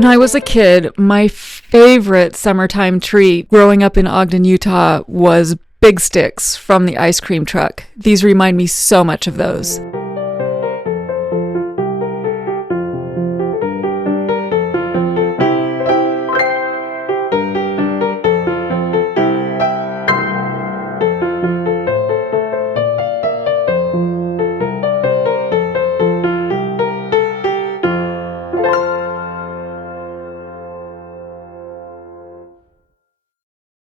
When I was a kid, my favorite summertime treat growing up in Ogden, Utah was Big Sticks from the ice cream truck. These remind me so much of those.